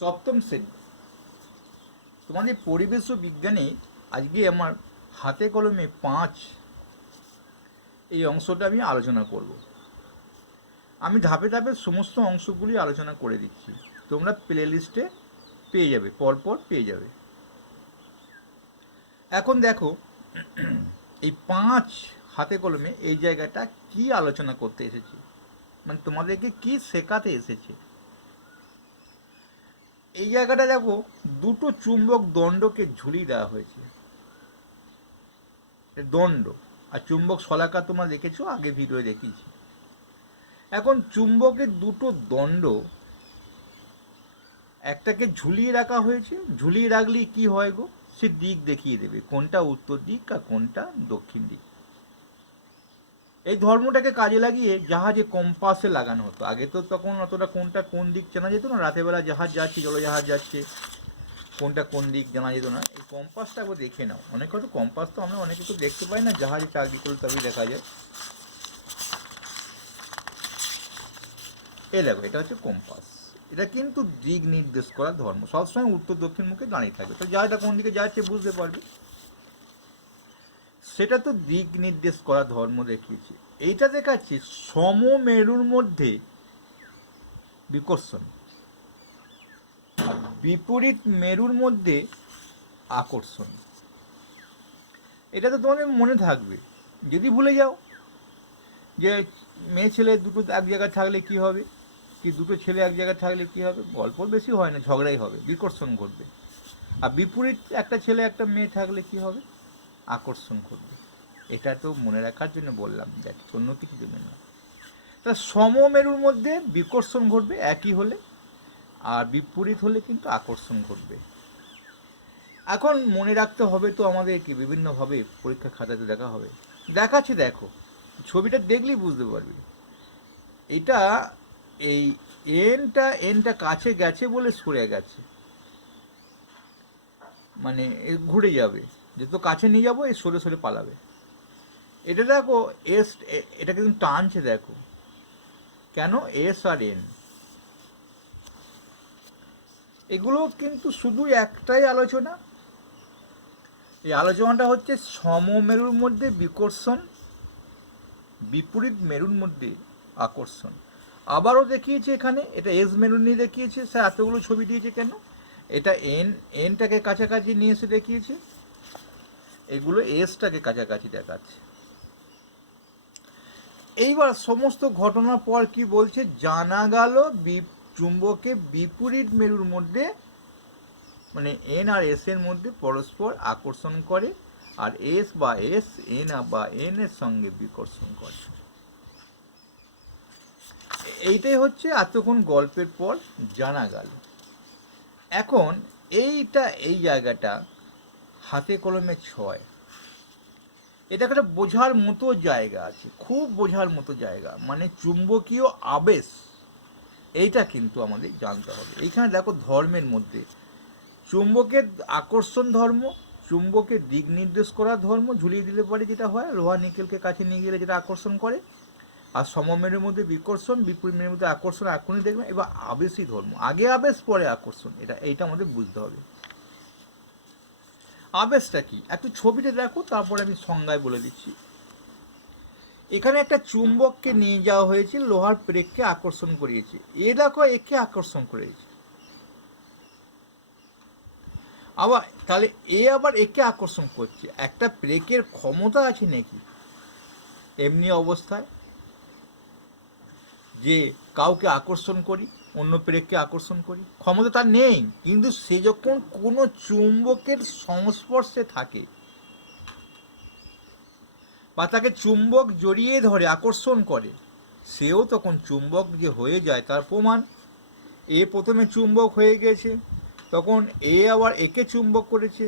সপ্তম শ্রেণি। তোমাদের পরিবেশ ও বিজ্ঞানে আজকে আমার হাতে কলমে পাঁচ এই অংশটা আমি আলোচনা করব। আমি ধাপে ধাপে সমস্ত অংশগুলি আলোচনা করে দিচ্ছি। তোমরা প্লে লিস্টে পেয়ে যাবে, পরপর পেয়ে যাবে। এখন দেখো, এই পাঁচ হাতে কলমে এই জায়গাটা কি আলোচনা করতে এসেছি? মানে তোমাদেরকে কি শেখাতে এসেছে? এই জায়গাটা দেখো, দুটো চুম্বক দণ্ডকে ঝুলিয়ে দেওয়া হয়েছে। দণ্ড। আর চুম্বক শলাকা তোমরা দেখেছ, আগে ভিডিও দেখিয়েছি। এখন চুম্বকের দুটো দণ্ড, একটাকে ঝুলিয়ে রাখা হয়েছে। ঝুলিয়ে রাখলেই কি হয় গো? সে দিক দেখিয়ে দেবে, কোনটা উত্তর দিক আর কোনটা দক্ষিণ দিক। এই ধর্মটাকে কাজে লাগিয়ে জাহাজে কম্পাসে লাগানো হতো। আগে তো তখন অতটা কোনটা কোন দিক জানা যেত না রাতের বেলা জাহাজ যাচ্ছে, জলজাহাজ যাচ্ছে, কোনটা কোন দিক জানা যেত না। এই কম্পাসটা একবার দেখে নাও। অনেক হয়তো কম্পাস তো আমরা অনেকে তো দেখতে পাই না, জাহাজে চাকরি করলে তবেই দেখা যায়। এই দেখো, এটা হচ্ছে কম্পাস এটা কিন্তু দিক নির্দেশ করা ধর্ম। সবসময় উত্তর দক্ষিণ মুখে দাঁড়িয়ে থাকবে। তো জাহাজটা কোন দিকে যাচ্ছে বুঝতে পারবে? সেটা তো দিক নির্দেশ করা ধর্ম দেখিয়েছে। এইটা দেখাচ্ছি সমমেরুর মধ্যে বিকর্ষণ। বিপরীত মেরুর মধ্যে আকর্ষণ। এটা তো তোমাদের মনে থাকবে। যদি ভুলে যাও, যে মেয়ে ছেলে দুটো এক জায়গায় থাকলে কি হবে? কি দুটো ছেলে এক জায়গায় থাকলে কি হবে? গল্প বেশি হয় না, ঝগড়াই হবে, বিকর্ষণ ঘটবে। আর বিপরীত একটা ছেলে একটা মেয়ে থাকলে কি হবে? আকর্ষণ করবে এটা তো মনে রাখার জন্য বললাম দেখ অন্য কিছু জন্য না তা সমমেরুর মধ্যে বিকর্ষণ ঘটবে একই হলে, আর বিপরীত হলে কিন্তু আকর্ষণ ঘটবে। এখন মনে রাখতে হবে তো আমাদের কি বিভিন্নভাবে পরীক্ষা খাতাতে দেখা হবে। দেখাচ্ছি দেখো, ছবিটা দেখলেই বুঝতে পারবি। এটা এই এনটা এনটা কাছে গেছে বলে সরে গেছে। মানে ঘুরে যাবে। যেহেতু কাছে নিয়ে যাব এই সরে সরে পালাবে। এটা দেখো এস এটা কিন্তু টানছে দেখো। কেন? এস আর এন এগুলো কিন্তু শুধু একটাই আলোচনা। এই আলোচনাটা হচ্ছে সমমেরুর মধ্যে বিকর্ষণ, বিপরীত মেরুর মধ্যে আকর্ষণ। আবারও দেখিয়েছে এখানে, এটা এস মেরু নিয়ে দেখিয়েছে স্যার এতগুলো ছবি দিয়েছে কেন? এটা এন এনটাকে কাছাকাছি নিয়ে এসে দেখিয়েছে। এগুলো এসটাকে কাছাকাছি দেখাচ্ছে। এইবার সমস্ত ঘটনার পর কি বলছে? জানা গেল চুম্বকে বিপরীত মেরুর মধ্যে মানে এন আর এস এর মধ্যে পরস্পর আকর্ষণ করে আর এস বা এস এন বা এন এর সঙ্গে বিকর্ষণ করে। এইটাই হচ্ছে এতক্ষণ গল্পের পর জানা গেল। এখন এইটা, এই জায়গাটা হাতে কলমে ছয়। এটা একটা বোঝার মতো জায়গা আছে, খুব বোঝার মতো জায়গা। মানে চুম্বকীয় আবেশ, এইটা কিন্তু আমাদের জানতে হবে। এইখানে দেখো ধর্মের মধ্যে। চুম্বকের আকর্ষণ ধর্ম, চুম্বকের দিক নির্দেশ করা ধর্ম, ঝুলিয়ে দিলে পরে যেটা হয়, লোহা নিকেলকে কাছে নিয়ে গেলে যেটা আকর্ষণ করে। আর সমমেরুর মধ্যে বিকর্ষণ বিপরীত মেরুর মধ্যে আকর্ষণ এখনই দেখবেন এবার আবেশই ধর্ম। আগে আবেশ, পরে আকর্ষণ, এটা, এইটা আমাদের বুঝতে হবে। আবেশটা কি? একটু ছবিটা দেখো, তারপরে আমি সংজ্ঞায় বলে দিচ্ছি। এখানে একটা চুম্বককে নিয়ে যাওয়া হয়েছে, লোহার প্রেককে আকর্ষণ করিয়েছে। এ দেখো, একে আকর্ষণ করেছে। আবার, তাহলে এ আবার একে আকর্ষণ করছে। একটা প্রেকের ক্ষমতা আছে নাকি? এমনি অবস্থায় যে কাউকে আকর্ষণ করি অন্য প্রেককে আকর্ষণ করি। ক্ষমতা তার নেই, কিন্তু সে যখন কোনো চুম্বকের সংস্পর্শে থাকে বা তাকে চুম্বক জড়িয়ে ধরে, আকর্ষণ করে, সেও তখন চুম্বক যে হয়ে যায় তার প্রমাণ। এ প্রথমে চুম্বক হয়ে গেছে, তখন এ আবার একে চুম্বক করেছে,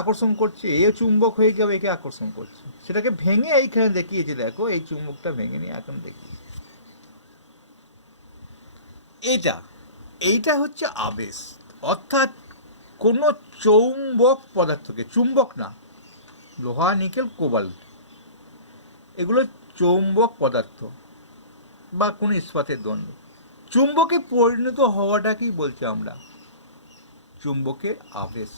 আকর্ষণ করছে এ চুম্বক হয়ে যাবে, একে আকর্ষণ করছে। সেটাকে ভেঙে এইখানে দেখিয়েছে, দেখো এই চুম্বকটা ভেঙে নিয়ে এখন দেখিয়েছে। এটা এইটা হচ্ছে আবেশ। অর্থাৎ কোনো চৌম্বক পদার্থকে, চুম্বক না, লোহা, নিকেল, কোবাল্ট, এগুলো চৌম্বক পদার্থ বা কোনো ইস্পাতের দ্বন্দ্ব চুম্বকে পরিণত হওয়াটাকেই বলছি আমরা? চুম্বকের আবেশ।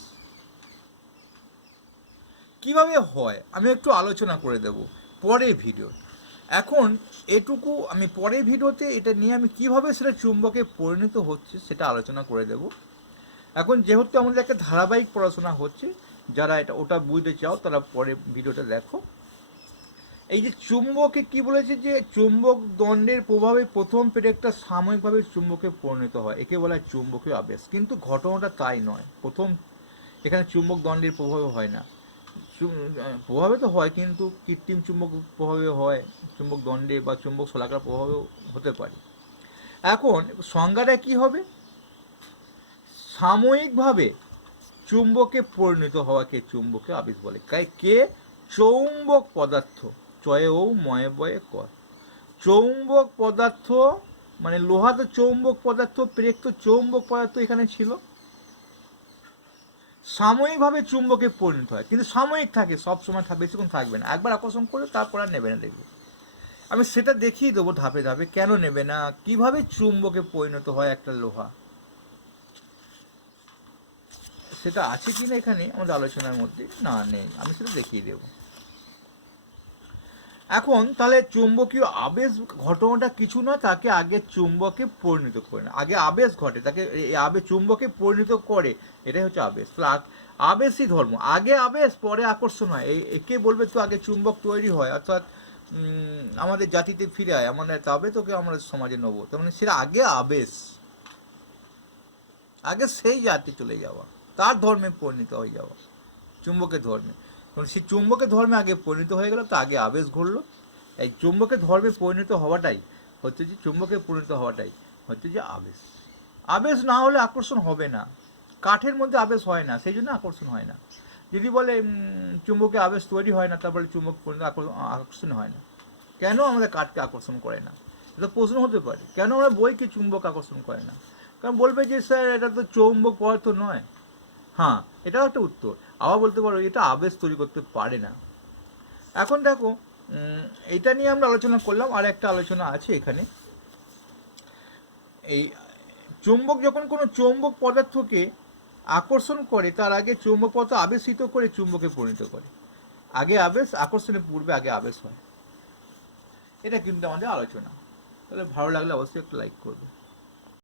কীভাবে হয়? আমি একটু আলোচনা করে দেব। পরে ভিডিও এখন এটুকু আমি পরের ভিডিওতে এটা নিয়ে আমি কীভাবে সেটা চুম্বকে পরিণত হচ্ছে সেটা আলোচনা করে দেব। এখন যেহেতু আমাদের একটা ধারাবাহিক পড়াশোনা হচ্ছে, যারা এটা ওটা বুঝতে চাও তারা পরে ভিডিওটা দেখো। এই যে চুম্বকে কি বলেছে যে চুম্বক দণ্ডের প্রভাবে প্রথম পেরেকটা সাময়িকভাবে চুম্বকে পরিণত হয়, একে বলা হয় চুম্বকীয় আবেশ। কিন্তু ঘটনাটা তাই নয়। প্রথম, এখানে চুম্বক দণ্ডের প্রভাবে হয় না। প্রভাবে তো হয়, কিন্তু কৃত্রিম চুম্বক প্রভাবে হয়, চুম্বক দণ্ডে বা চুম্বক শলাকার প্রভাবেও হতে পারে। এখন, সংজ্ঞাটা কি হবে? সাময়িকভাবে চুম্বকে পরিণত হওয়াকে চুম্বকে আবেশ বলে। কে? চৌম্বক পদার্থ। চয়ে ও ময়ে বয়ে ক চৌম্বক পদার্থ মানে লোহা তো চৌম্বক পদার্থ প্রেক তো চৌম্বক পদার্থ এখানে ছিল। সাময়িকভাবে চুম্বকে পরিণত হয়। কিন্তু সাময়িক থাকে সব সময় বেশিক্ষণ থাকবে না। একবার আকর্ষণ করে তারপর আর নেবে না দেখবে। আমি সেটা দেখিয়ে দেবো ধাপে ধাপে, কেন নেবে না? কীভাবে চুম্বকে পরিণত হয় একটা লোহা? সেটা আছে কি না এখানে? আমাদের আলোচনার মধ্যে? না, নেই। আমি সেটা দেখিয়ে দেব। এখন তাহলে চুম্বকীয় আবেশ ঘটনাটা কিছু নয় তাকে আগে চুম্বকে পরিণত করে না। আগে আবেশ ঘটে, তাকে আবেশ চুম্বকে পরিণত করে, এটাই হচ্ছে আবেশ। তাহলে আবেশই ধর্ম। আগে আবেশ, পরে আকর্ষণ হয়। এই একে বলবে তো আগে চুম্বক তৈরি হয়, অর্থাৎ আমাদের জাতিতে ফিরে আয় আমাদের তবে তোকে আমরা সমাজে নেব। তার মানে সেটা আগে আবেশ। আগে সেই জাতি চলে যাওয়া। তার ধর্মে পরিণত হয়ে যাওয়া। চুম্বকের ধর্মে। কারণ সেই চুম্বকের ধর্মে আগে পরিণত হয়ে গেল, তো আগে আবেশ ঘটলো। এই চুম্বকের ধর্মে পরিণত হওয়াটাই হচ্ছে যে চুম্বকে পরিণত হওয়াটাই হচ্ছে যে আবেশ। আবেশ না হলে আকর্ষণ হবে না। কাঠের মধ্যে আবেশ হয় না, সেই জন্য আকর্ষণ হয় না। যদি বলে চুম্বকে আবেশ তৈরি হয় না, তারপরে চুম্বক পরিণত আকর্ষণ হয় না। কেন আমাদের কাঠকে আকর্ষণ করে না? এটা প্রশ্ন হতে পারে। কেন আমরা বইকে চুম্বক আকর্ষণ করে না? কারণ বলবে যে, স্যার, এটা তো চৌম্বক পদার্থ নয়। হ্যাঁ এটাও একটা উত্তর। আবার বলতে পারো, এটা আবেশ তৈরি করতে পারে না। এখন দেখো এটা নিয়ে আমরা আলোচনা করলাম, আর একটা আলোচনা আছে এখানে। এই চুম্বক যখন কোনো চৌম্বক পদার্থকে আকর্ষণ করে, তার আগে চৌম্বক পদার্থ আবেশিত করে চুম্বকে পরিণত করে। আগে আবেশ, আকর্ষণের পূর্বে আগে আবেশ হয়। এটা কিন্তু আমাদের আলোচনা। তাহলে ভালো লাগলে অবশ্যই একটু লাইক করবে।